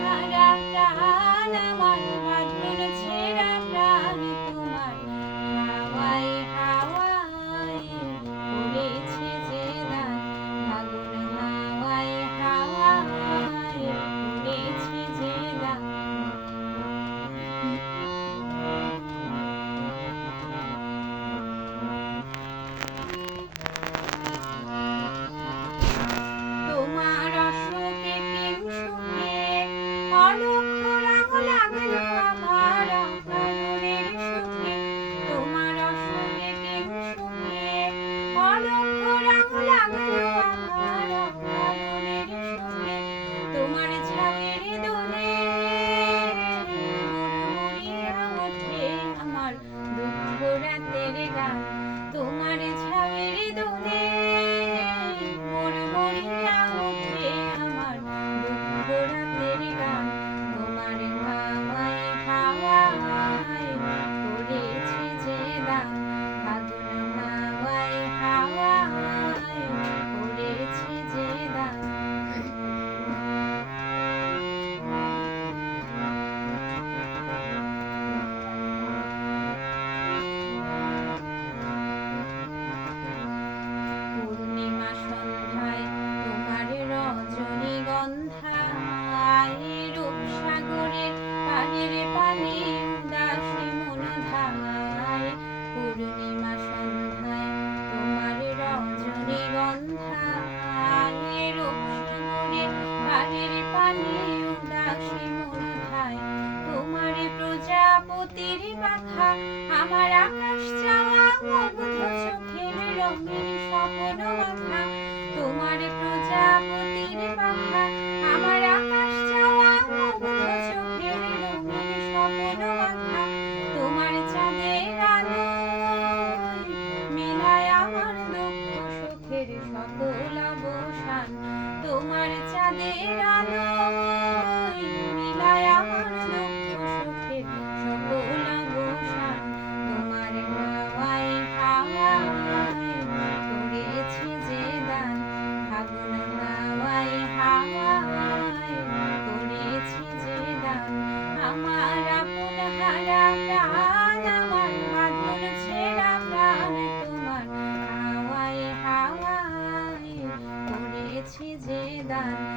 Rahman, Rahman, Aman. আমার দুঃখ রাতের গান তোমার ছায়ের দুধে। আলোতের মাখা আমার আকাশ চাওয়া অবধ চোখের রঙের স্বপ্ন মাখা তোমার প্রজাপতির মাখা আমার আকাশ চাওয়া অবধ চোখের রঙের স্বপ্ন মাখা তোমার চাঁদের আলো মেলায় আমার দুঃখ সুখের সকল অবসান। তোমার চাঁদের আলো মিলায় আমার দুঃখ প্রাণ আমার তোমার হাওয়ায় যে দান।